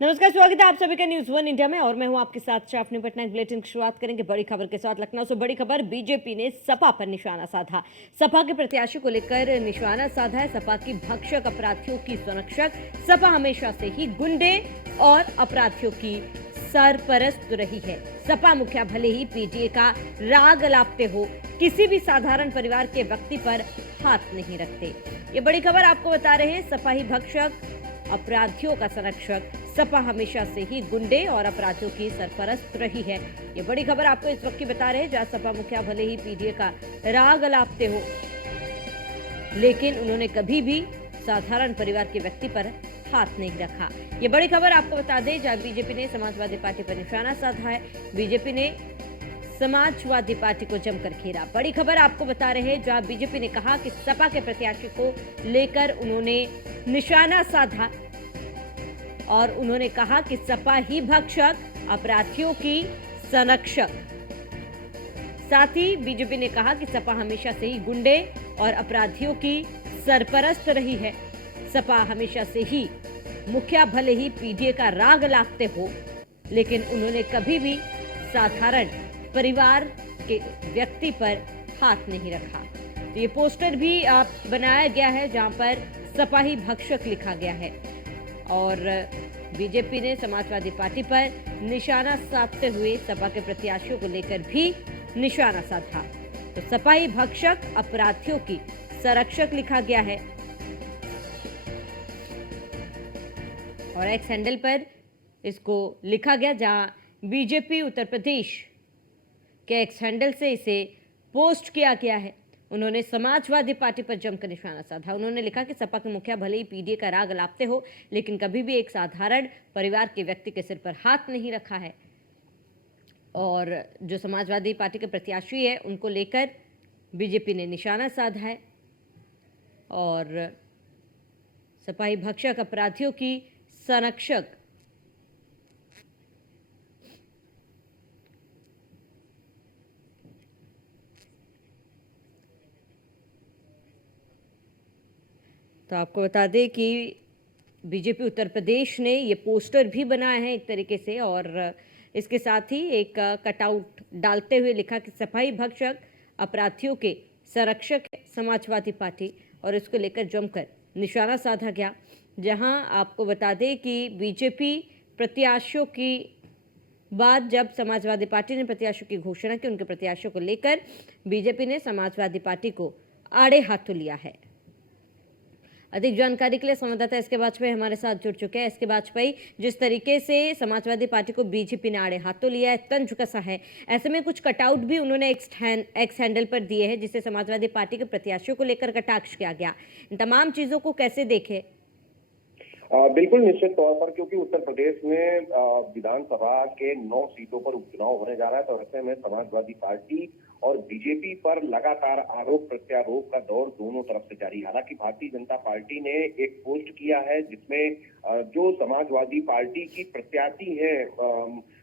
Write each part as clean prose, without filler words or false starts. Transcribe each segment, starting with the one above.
नमस्कार, स्वागत है आप सभी का न्यूज वन इंडिया में और मैं हूं आपके साथ शाफनी पटनायक। बुलेटिन की शुरुआत करेंगे बड़ी खबर के साथ। लखनऊ से बड़ी खबर, बीजेपी ने सपा पर निशाना साधा। सपा के प्रत्याशी को लेकर निशाना साधा है। सपा की भक्षक अपराधियों की संरक्षक। सपा हमेशा से ही गुंडे और अपराधियों की सरपरस्त रही है। सपा मुखिया भले ही पीटीए का राग अलापते हो, किसी भी साधारण परिवार के व्यक्ति पर हाथ नहीं रखते। ये बड़ी खबर आपको बता रहे हैं। सपा ही भक्षक अपराधियों का संरक्षक। सपा हमेशा से ही गुंडे और अपराधियों की सरपरस्त रही है। ये बड़ी खबर आपको इस वक्त की बता रहे हैं, जहां सपा मुखिया भले ही पीडीए का राग अलापते हो, लेकिन उन्होंने कभी भी साधारण परिवार के व्यक्ति पर हाथ नहीं रखा। ये बड़ी खबर आपको बता दें, जहां बीजेपी ने समाजवादी पार्टी पर निशाना साधा है। बीजेपी ने समाजवादी पार्टी को जमकर घेरा। बड़ी खबर आपको बता रहे हैं, जहां बीजेपी ने कहा कि सपा के प्रत्याशी को लेकर उन्होंने निशाना साधा और उन्होंने कहा कि सपा ही भक्षक, अपराधियों की संरक्षक। साथ ही बीजेपी ने कहा कि सपा हमेशा से ही गुंडे और अपराधियों की सरपरस्त रही है। सपा हमेशा से ही मुखिया भले ही पीडीए का राग लापते हो, लेकिन उन्होंने कभी भी साधारण परिवार के व्यक्ति पर हाथ नहीं रखा। तो ये पोस्टर भी बनाया गया है, जहां पर सपा ही भक्षक लिखा गया है और बीजेपी ने समाजवादी पार्टी पर निशाना साधते हुए सपा के प्रत्याशियों को लेकर भी निशाना साधा। तो सपा ही भक्षक, अपराधियों की संरक्षक लिखा गया है और एक्स हैंडल पर इसको लिखा गया, जहां बीजेपी उत्तर प्रदेश के एक्स हैंडल से इसे पोस्ट किया गया है। उन्होंने समाजवादी पार्टी पर जमकर निशाना साधा। उन्होंने लिखा कि सपा के मुखिया भले ही पीडीए का राग अलापते हो, लेकिन कभी भी एक साधारण परिवार के व्यक्ति के सिर पर हाथ नहीं रखा है। और जो समाजवादी पार्टी के प्रत्याशी है, उनको लेकर बीजेपी ने निशाना साधा है और सपाही भक्षक, अपराधियों की संरक्षक। तो आपको बता दें कि बीजेपी उत्तर प्रदेश ने ये पोस्टर भी बनाया है एक तरीके से, और इसके साथ ही एक कटआउट डालते हुए लिखा कि सफाई भक्षक, अपराधियों के संरक्षक है समाजवादी पार्टी, और इसको लेकर जमकर निशाना साधा गया। जहां आपको बता दें कि बीजेपी प्रत्याशियों की बाद जब समाजवादी पार्टी ने प्रत्याशियों की घोषणा की, उनके प्रत्याशियों को लेकर बीजेपी ने समाजवादी पार्टी को आड़े हाथों लिया है। अधिक जानकारी के लिए संवाददाता एस के वाजपेयी हमारे साथ जुड़ चुके हैं। एस के वाजपेयी, जिस तरीके से समाजवादी पार्टी को बीजेपी ने आड़े हाथों लिया है, तंज कसा है, ऐसे में कुछ कटआउट भी उन्होंने एक्स हैंडल पर दिए हैं, जिससे समाजवादी पार्टी के प्रत्याशियों को लेकर कटाक्ष किया गया। इन तमाम चीजों को कैसे देखे? बिल्कुल निश्चित तौर पर, क्योंकि उत्तर प्रदेश में विधानसभा के 9 सीटों पर उपचुनाव होने जा रहा है, तो ऐसे में समाजवादी पार्टी और बीजेपी पर लगातार आरोप प्रत्यारोप का दौर दोनों तरफ से जारी। हालांकि भारतीय जनता पार्टी ने एक पोस्ट किया है जिसमें जो समाजवादी पार्टी की प्रत्याशी है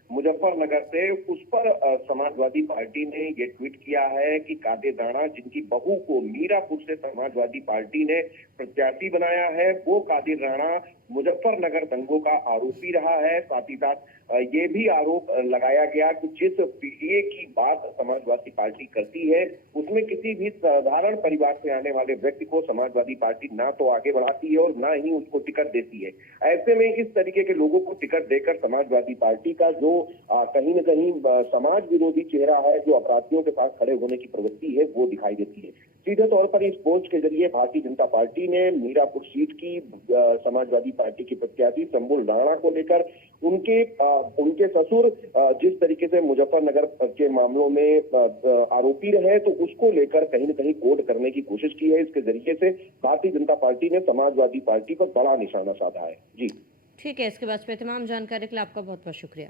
मुजफ्फरनगर से, उस पर समाजवादी पार्टी ने ये ट्वीट किया है कि कादिर राणा, जिनकी बहू को मीरापुर से समाजवादी पार्टी ने प्रत्याशी बनाया है, वो कादिर राणा मुजफ्फरनगर दंगों का आरोपी रहा है। साथ ही साथ ये भी आरोप लगाया गया कि जिस पीडीए की बात समाजवादी पार्टी करती है, उसमें किसी भी साधारण परिवार से आने वाले व्यक्ति को समाजवादी पार्टी ना तो आगे बढ़ाती है और ना ही उसको टिकट देती है। ऐसे में इस तरीके के लोगों को टिकट देकर समाजवादी पार्टी का जो कहीं न कहीं समाज विरोधी चेहरा है, जो अपराधियों के पास खड़े होने की प्रवृत्ति है, वो दिखाई देती है। सीधे तौर पर इस पोस्ट के जरिए भारतीय जनता पार्टी ने मीरापुर सीट की समाजवादी पार्टी की प्रत्याशी शंभुल राणा को लेकर उनके ससुर जिस तरीके से मुजफ्फरनगर के मामलों में आरोपी रहे, तो उसको लेकर कहीं न कहीं कोड करने की कोशिश की है। इसके जरिए से भारतीय जनता पार्टी ने समाजवादी पार्टी पर बड़ा निशाना साधा है। जी ठीक है, इसके बाद तमाम जानकारी के लिए आपका बहुत बहुत शुक्रिया।